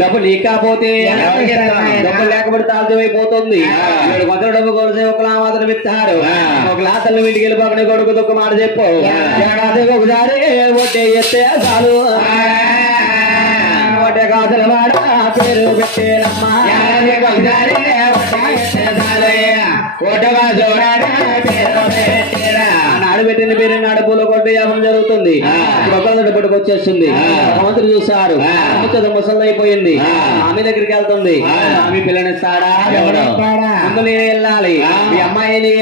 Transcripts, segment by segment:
డబ్బు లేకపోతే ఎవరికి ఇస్తాం? డబ్బు లేకపోతే. వీడు కొంత డబ్బు కొలిసి ఒక మాత్రం ఇస్తారు. ఒక లాతల్ని ఇంటికి వెళ్ళి పక్కన కొడుకు దుఃఖ మాట చెప్పు. ఒకసారి ఎత్తే చాలు. ఒట్టే కాసుల వాడ పేరు పెట్టేనమ్మా. పేరు నాడు పూల కొట్టు యాపం జరుగుతుంది. ఒకళ్ళ పట్టుకు వచ్చేస్తుంది మంత్రి చూశారు ఆ. ముచ్చట ముసలి అయిపోయింది ఆ. ఆమె దగ్గరికి వెళ్తుంది. ఆమె పిల్లనిస్తాడా ఎవడు? ముందు నేను వెళ్ళాలి. మీ అమ్మాయిని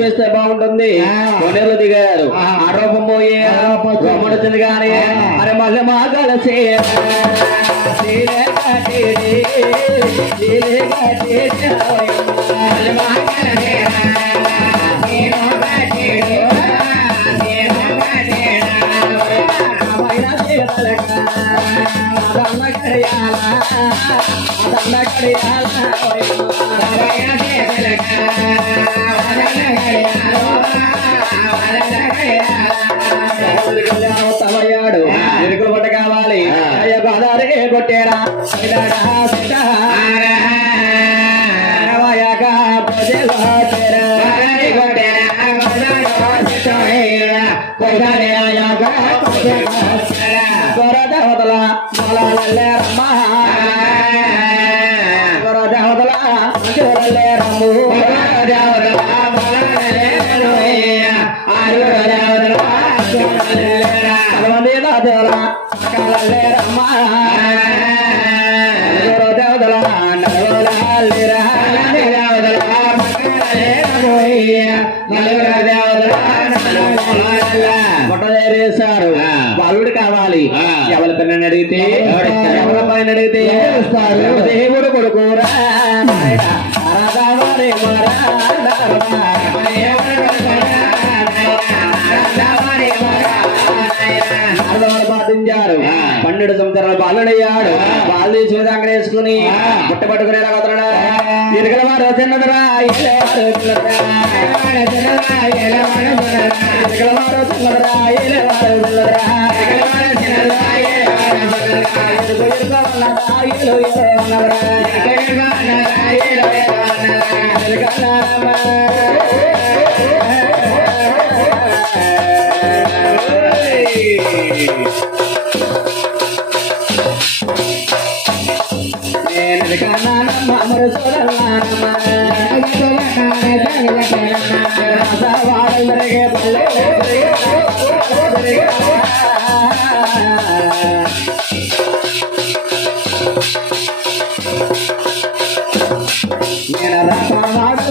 వేస్తే బాగుంటుంది. కొనేరు దిగారు ఆ. ఆ రూపం పోయి వచ్చింది కానీ. అరే మళ్ళీ మా కలిసి తమయ్యాడు ఎరుకులు పట్ట కావాలి. అయ్యో గోదావరి కొట్టేరా. ఆ. బాలు తీసి విధంగా వేసుకుని ఆ. పుట్ట పట్టుకునే కదలడా. ఇరుగల వారు పిల్లరా. ఇరుగల చిన్నదరా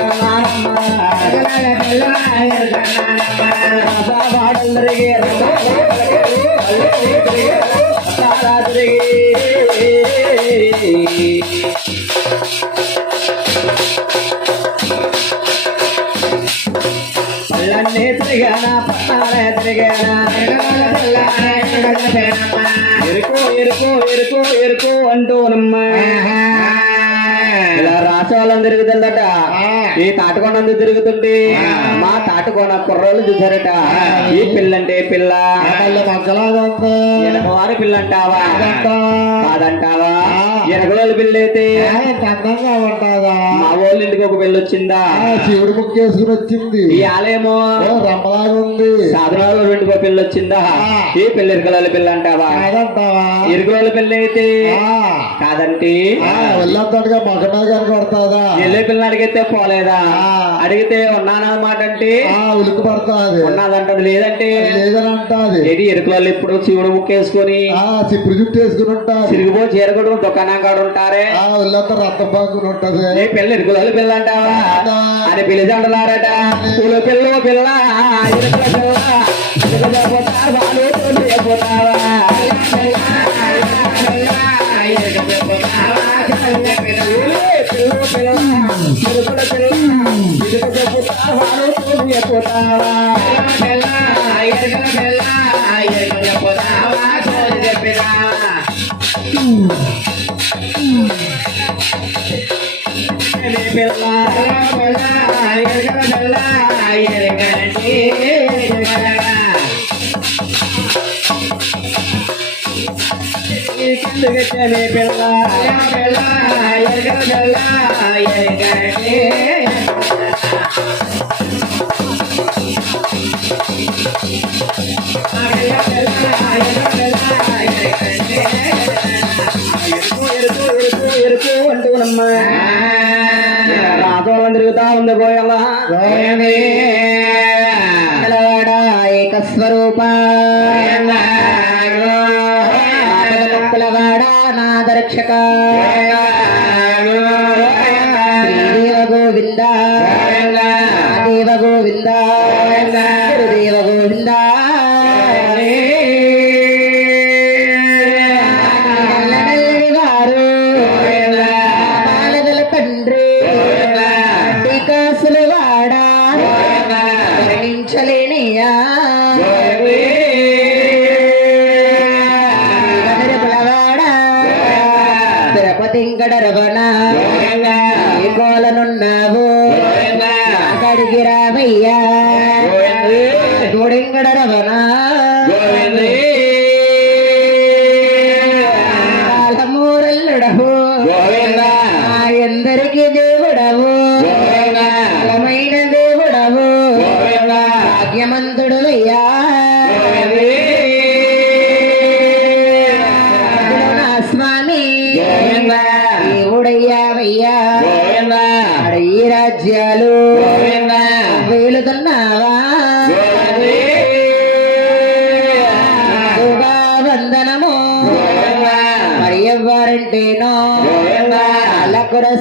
రమ్మ పిల్లల ఇలా రాసవాళ్ళం తిరుగుతుందట. ఈ తాటకొండ తిరుగుతుంటే మా తాటకొండ కుర్రోళ్ళు చూసారట ఈ పిల్లంటే పిల్ల. ఎనకవారి పిల్ల అంటావా కాదంటావా? పిల్ల అయితే అందంగా ఉంటుందా మా వాళ్ళ ఇంటికి ఒక పిల్ల వచ్చిందా? శివుడు ముక్కేసుకుని వచ్చింది. ఈ ఆలయమో? రంపలాగా ఉంది. సాధనాలు ఒక పిల్ల వచ్చిందా? ఈ పిల్ల ఎరుకలోళ్ళ పిల్ల అంటావా? ఎరుకలోళ్ళ పిల్ల అయితే? కాదంటే. వెళ్ళొద్దాడుగా మగ మీద కొడతాదా ఎల్లే పిల్లని అడిగితే పోలేదా. అడిగితే ఉన్నానన్నమాట అంటే ఆ ఉలికి పడుతుంది. ఉన్నదంటది లేదంటే? లేదని అంటాది ఎరుకలు ఇప్పుడు శివుడు ముక్కేసుకొని? ఆ చిప్పుడు జుట్టు వేసుకుని ఉంటాది. తిరిగిపో చీరగడు దుకాణం కూడా ఉంటారే వీళ్ళంతా రక్త బాగుని ఉంటది. నీ పిల్ల ఇరుకులు పిల్ల అంటావా? అని పిలిచంటున్నారట. పూల పిల్ల పిల్ల పోతావా? ಬೆಲ್ಲ ಬೆಲ್ಲ ಬೆಲ್ಲ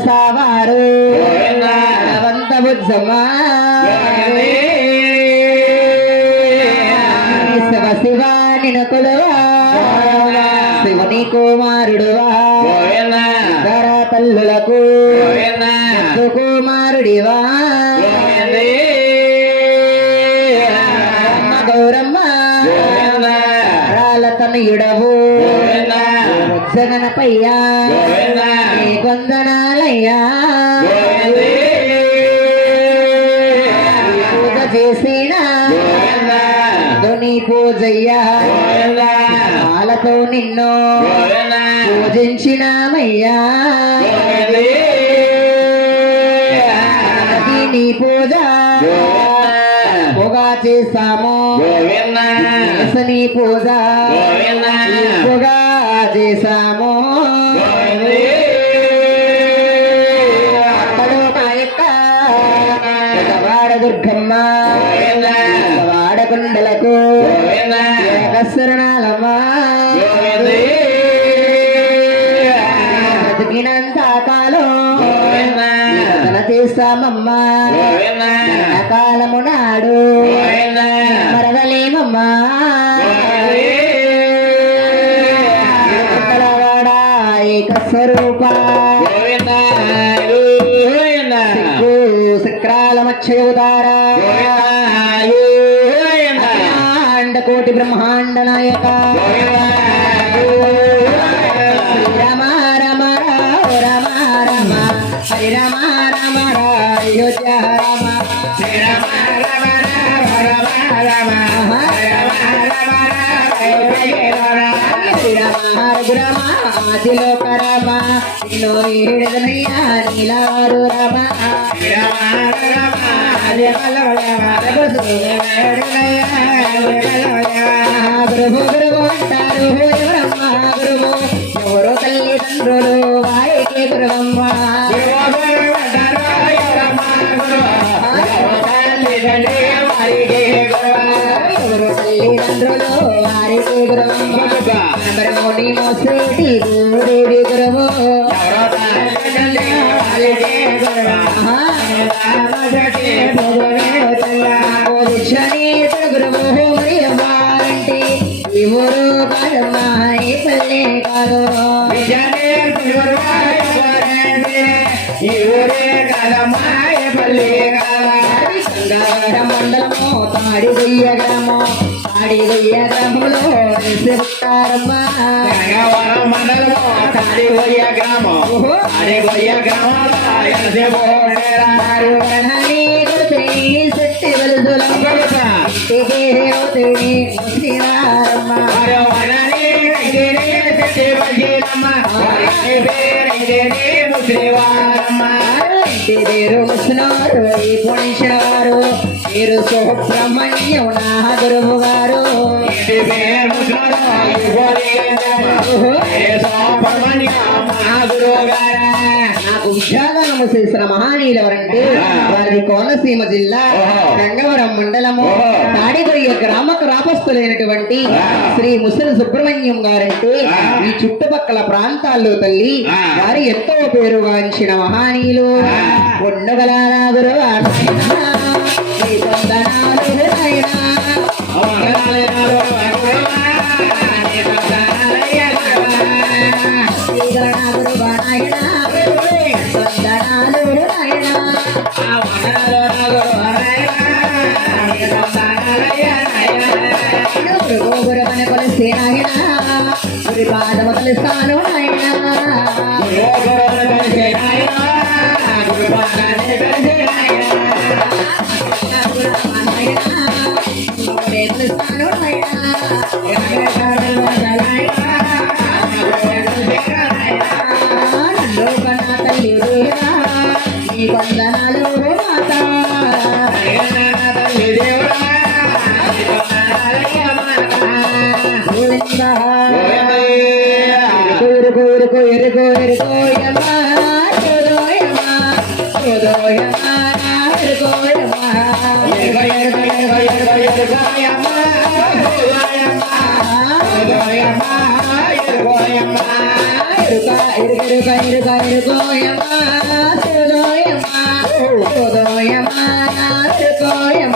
సావారు. బలవంత బుద్ధమా శివ శివ నిను కొలువా. శివుని కుమారుడువా. తల్లులకు. కుమారుడివా. గౌరమ్మ. తనయుడవు. జగనపయ్యా నీ కొందనాలయ్యా. పూజ చేసిన నీ పూజయ్యా. పాలతో నిన్ను పూజించినామయ్యా. నీ పూజ. పొగా చేస్తాము. నీ పూజ. పొగా చేశాము. సక్రాల కోటి బ్రహ్మాండ నాయక. రమ రమ రమ రమ. హరి రమ రమ అయోధ్య రమ. రమ రమ రమ రమ ఆదిలోక రమ. నీలారు రమ. గురువు గురువు అంటారు ఎవరమ్మ గురువు ఎవరో తల్లిదండ్రులు వారికి గురువమ్మ తల్లిదండ్రులు వారికి గురువమ్మ మోసేటి గురువు વિસ્તારમાં ગાયાવાળો મંડળમાં તારે ગોયા ગામ તારે ગોયા ગામ એસે બોલેરા તારું કહાની ગોતરી સટ્ટી વલ દુલમ ગોતા તે ઘેરે ઓતરી મુસીરામાં અરે વાનાની ગેરે સટ્ટી વલ દુલમ અરે બેરે ગેરે મુસીરામાં ఇంటి పేరు ముశ్రారు గోరేంద్రమ్మ ఏ సుబ్రహ్మణ్య మహాగురువు గారా గారు. ఉద్యోగాలను చేసిన మహానీయులు ఎవరంటే వారి కోనసీమ జిల్లా. గంగవరం మండలము. తాడిగొయ్య గ్రామకు రాపస్తులైనటువంటి. శ్రీ ముసలి సుబ్రహ్మణ్యం గారంటే. ఈ చుట్టుపక్కల ప్రాంతాల్లో తల్లి. వారి ఎంతో పేరుగాంచిన మహానీయులు ఆ. కొండగల గురు నీ Yeah, ఇరుక ఇరుక ఇరుక ఇరుకోయమ్మ కోదోయమ్మ కోదోయమ్మ కోయమ్మ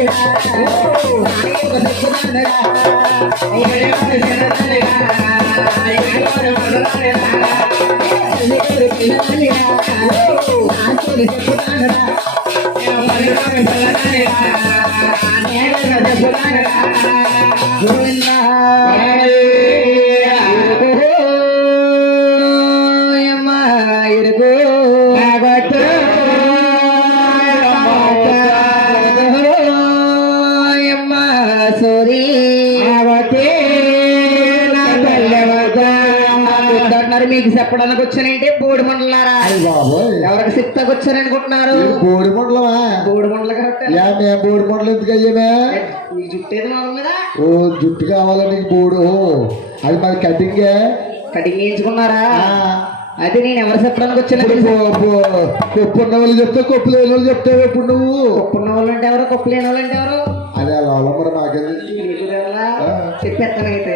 Hey! మీకు చెప్పడానికి వచ్చానంటే బోడి మండలారా బాబోయ్ ఎవరికి చెప్తాకు వచ్చారనుకుంటున్నారు? బోడి మండలమా బోడి మండల కరెక్ట్ బోడి మండలం ఎందుకు అయ్యామే? మీద? ఓ జుట్టు కావాలా నీకు బోడు? అది మరి కటింగే? కటింగ్ వేయించుకున్నారా? అది నేను ఎవరు చెప్పడానికి వచ్చాను? కొప్పు ఉన్న వాళ్ళు చెప్తే కొప్పు లేని వాళ్ళు చెప్తావు ఎప్పుడు నువ్వు? కొప్పున్న వాళ్ళు అంటే ఎవరు? కొప్పు లేని వాళ్ళు అంటే ఎవరు? అదే అలా మరి మీకు? ఆ. చెప్పేస్తానైతే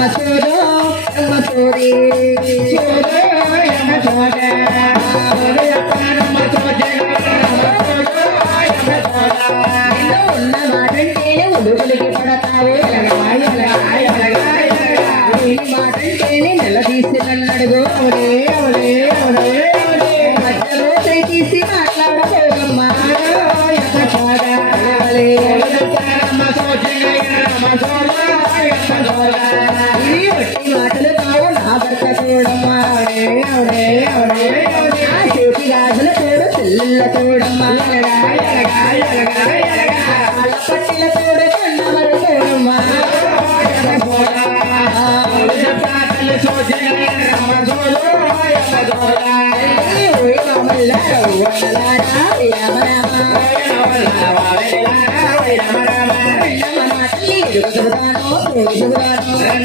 Matura, Matura.